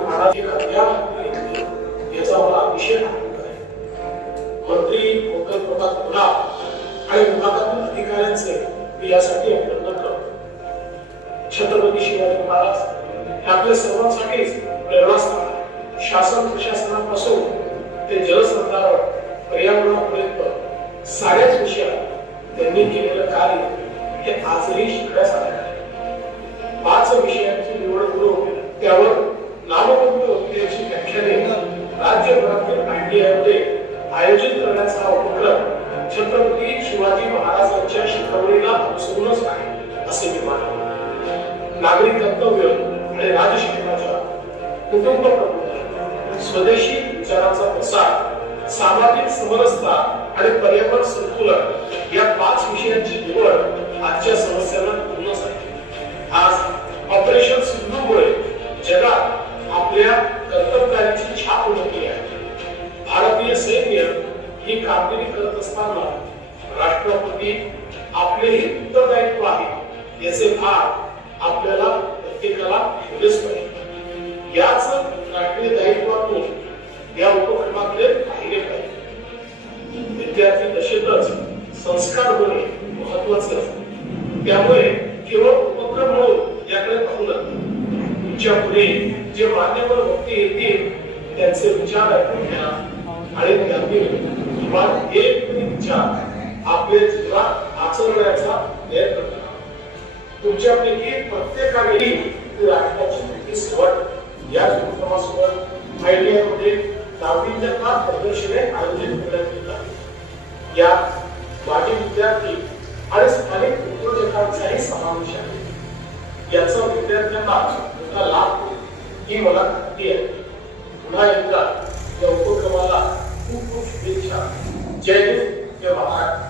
महाराज याचा मला अतिशय आनंद आहे. मंत्री कोकण प्रभात गुलाब आणि विभागातील अधिकाऱ्यांचे मी यासाठी अभिनंदन करतो. छत्रपती शिवाजी महाराज हे आपल्या सर्वांसाठीच प्रेरणास्थान आहे. शासन प्रशासनापासून ते जलसंधारण पर्यावरणापर्यंत साऱ्याच विषयात त्यांनी केलेलं कार्य हे आजही शिकण्यासारखे आहे. 5 विषयांची निवड करून त्यावर नामवंत वक्त्यांची व्याख्याने राज्यभरातील ITI मध्ये आयोजित करण्याचा उपक्रम छत्रपती शिवाजी महाराजांच्या शिकवणीला अनुसरूनच आहे असे मी मानतो. नागरिक कर्तव्य आणि राजशिक्षणाच्या कुटुंब प्रबोधन, स्वदेशी विचारांचा प्रसार, सामाजिक समरसता आणि पर्यावरण संतुलन या 5 विषयांची निवड आजच्या समस्यांना पूर्णच आहे. आज ऑपरेशन सिंधूमुळे जगात आपल्या कर्तव्याची छाप उमटली आहे. भारतीय सैन्य ही कामगिरी करत असताना राष्ट्रपती आपलेही उत्तरदायित्व आहे याचे भाग आपल्याला प्रत्येकाला ठेवलेच पाहिजे. याच राष्ट्रीय दायित्वातून या उपक्रमाकडे पाहिले पाहिजे. विद्यार्थी दशेतच संस्कार होणे महत्वाचे असते. त्यामुळे केवळ उपक्रम म्हणून याकडे पाहू नका. तुमच्या पुढे जे मान्यवर वक्ते येतील त्यांचे विचार ऐकून घ्या आणि त्यांनी किमान एक विचार आपल्या जीवनात आचरण्याचा प्रयत्न करा. तुमच्यापैकी प्रत्येकाने राष्ट्राची मोठी सेवट या उपक्रमासोबत ITI मध्ये नाविन्यता प्रदर्शने आयोजित करण्यात येत आहे. या माजी विद्यार्थी आणि स्थानिक उद्योजकांचाही समावेश आहे. याचा विद्यार्थ्यांना मोठा लाभ होईल ही मला खात्री आहे. पुन्हा एकदा या उपक्रमाला खूप खूप शुभेच्छा. जय हिंद, जय महाराष्ट्र.